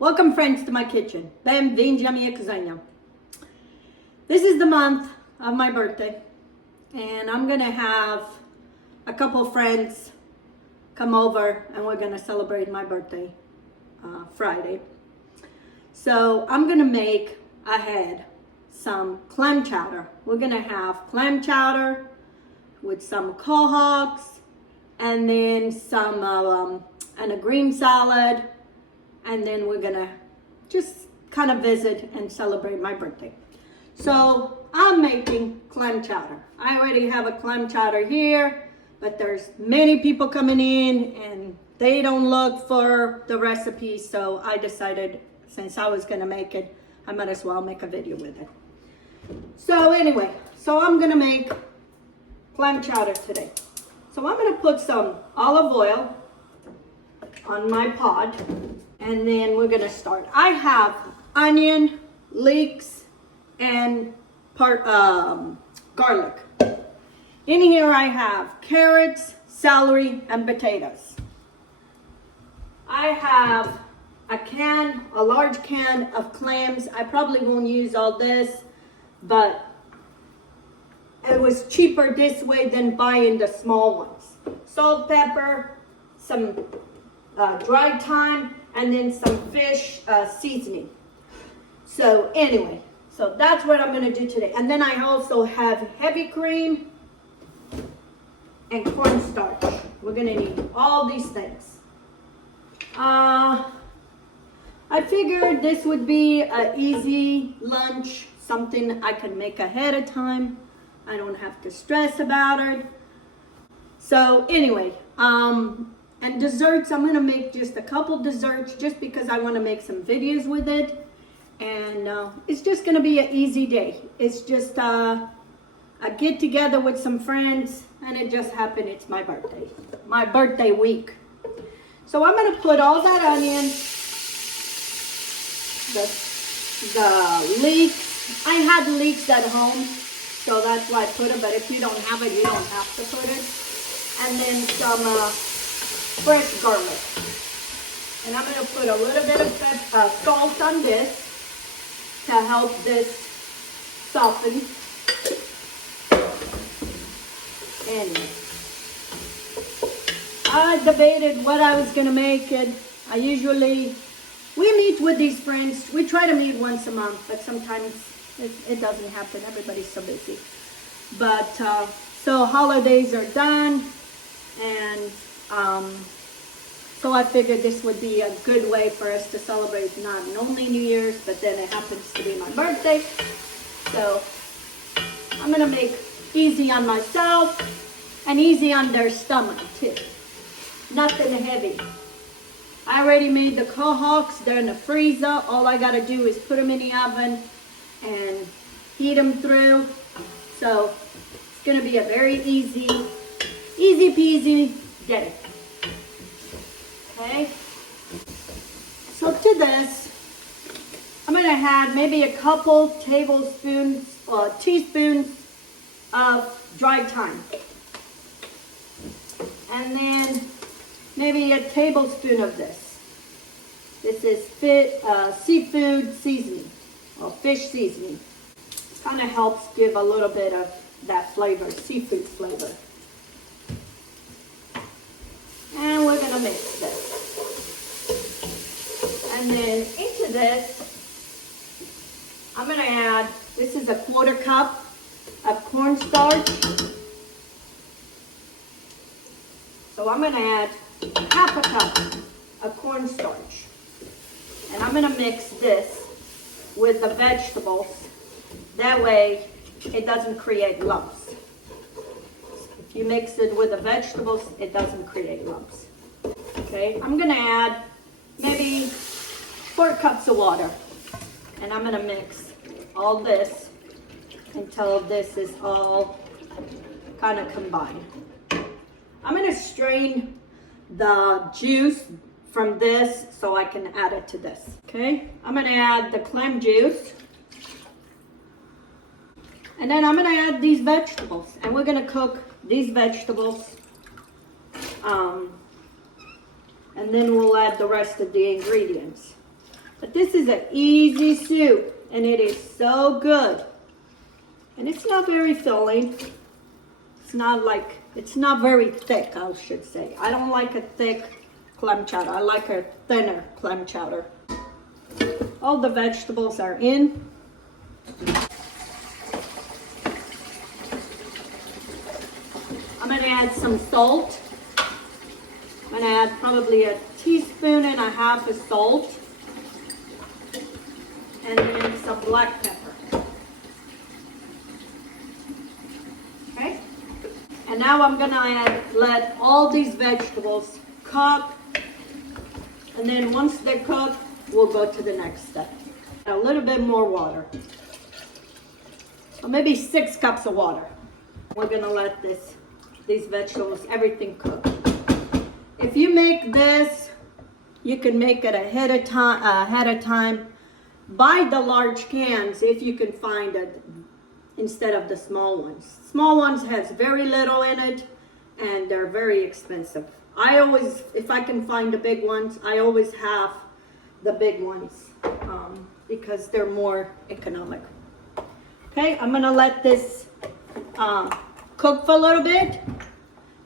Welcome friends to my kitchen. Bem-vindos à minha cozinha. This is the month of my birthday and I'm gonna have a couple friends come over and we're gonna celebrate my birthday Friday. So I'm gonna make ahead some clam chowder. We're gonna have clam chowder with some cohogs and then some and a green salad, and then we're gonna just kind of visit and celebrate my birthday. So I'm making clam chowder. I already have a clam chowder here, but there's many people coming in and they don't look for the recipe, so I decided since I was gonna make it, I might as well make a video with it. So anyway, so I'm gonna make clam chowder today. So I'm gonna put some olive oil on my pot, and then we're gonna start. I have onion, leeks, and garlic. In here I have carrots, celery, and potatoes. I have a large can of clams. I probably won't use all this, but it was cheaper this way than buying the small ones. Salt, pepper, some dried thyme, and then some fish seasoning. So anyway, so that's what I'm gonna do today. And then I also have heavy cream and cornstarch. We're gonna need all these things. I figured this would be an easy lunch, something I can make ahead of time. I don't have to stress about it. So anyway, and desserts, I'm gonna make just a couple desserts just because I wanna make some videos with it. And it's just gonna be an easy day. It's just a get together with some friends, and it just happened, it's my birthday week. So I'm gonna put all that onion, the leeks. I had leeks at home, so that's why I put it, but if you don't have it, you don't have to put it. And then some fresh garlic. And I'm going to put a little bit of salt on this to help this soften. And I debated what I was going to make it. We meet with these friends. We try to meet once a month, but sometimes it doesn't happen. Everybody's so busy. But so holidays are done, and so I figured this would be a good way for us to celebrate not only New Year's, but then it happens to be my birthday. So I'm gonna make easy on myself and easy on their stomach too. Nothing heavy. I already made the cohogs. They're in the freezer. All I gotta do is put them in the oven and heat them through. So it's gonna be a very easy peasy day. Okay. So to this, I'm gonna add maybe a couple tablespoons or teaspoons of dried thyme. And then maybe a tablespoon of this. This is seafood seasoning or fish seasoning. Kind of helps give a little bit of that flavor, seafood flavor. And we're gonna mix this. And then into this, I'm gonna add, this is a 1/4 cup of cornstarch. So I'm gonna add 1/2 cup of cornstarch. And I'm gonna mix this with the vegetables. That way it doesn't create lumps. If you mix it with the vegetables, it doesn't create lumps. Okay, I'm gonna add maybe 4 cups of water. And I'm gonna mix all this until this is all kind of combined. I'm gonna strain the juice from this so I can add it to this. Okay, I'm gonna add the clam juice. And then I'm gonna add these vegetables, and we're gonna cook these vegetables. And then we'll add the rest of the ingredients. But this is an easy soup, and it is so good. And it's not very filling. It's not very thick, I should say. I don't like a thick clam chowder. I like a thinner clam chowder. All the vegetables are in. I'm gonna add some salt. I'm gonna add probably a teaspoon and a half of salt. And then some black pepper. Okay? And now I'm gonna let all these vegetables cook. And then once they're cooked, we'll go to the next step. A little bit more water. Or maybe 6 cups of water. We're gonna let these vegetables, everything cook. If you make this, you can make it ahead of time. Buy the large cans if you can find it instead of the small ones. Small ones has very little in it and they're very expensive. I always, if I can find the big ones, I always have the big ones because they're more economic. Okay, I'm gonna let this cook for a little bit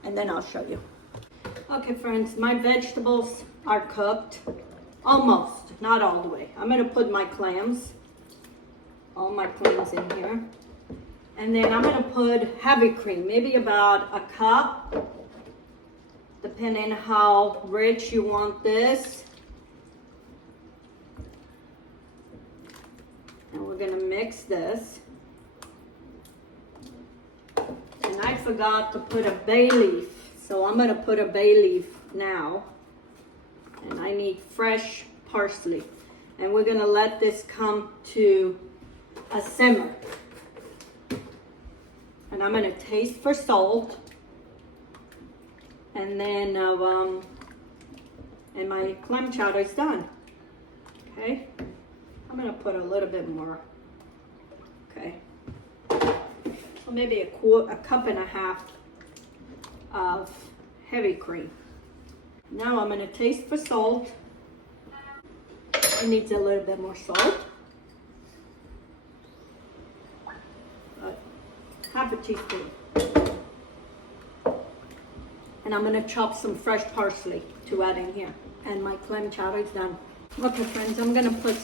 and then I'll show you. Okay friends, my vegetables are cooked. Almost, not all the way. I'm gonna put my clams, all my clams in here. And then I'm gonna put heavy cream, maybe about a cup, depending how rich you want this. And we're gonna mix this. And I forgot to put a bay leaf, so I'm gonna put a bay leaf now. And I need fresh parsley. And we're gonna let this come to a simmer. And I'm gonna taste for salt. And then, and my clam chowder is done. Okay, I'm gonna put a little bit more. Okay, so maybe a cup and a half of heavy cream. Now I'm gonna taste for salt. It needs a little bit more salt. Half a teaspoon. And I'm gonna chop some fresh parsley to add in here. And my clam chowder is done. Okay friends, I'm gonna put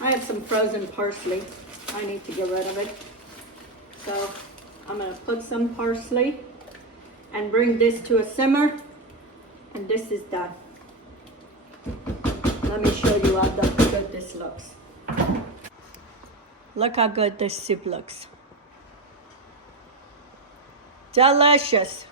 I have some frozen parsley. I need to get rid of it. So I'm gonna put some parsley and bring this to a simmer. And this is done. Let me show you how good this looks. Look how good this soup looks. Delicious.